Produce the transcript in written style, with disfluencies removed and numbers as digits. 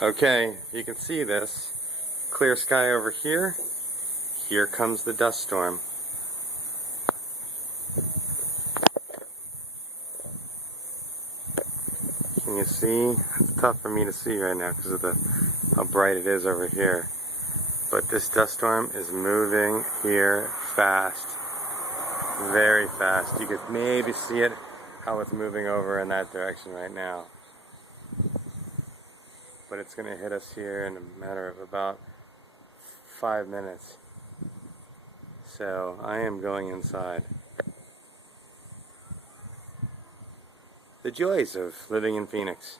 Okay, you can see this. Clear sky over here. Here comes the dust storm. Can you see? It's tough for me to see right now because of how bright it is over here. But this dust storm is moving here fast. Very fast. You could maybe see it, how it's moving over in that direction right now. But it's going to hit us here in a matter of about 5 minutes. So I am going inside. The joys of living in Phoenix.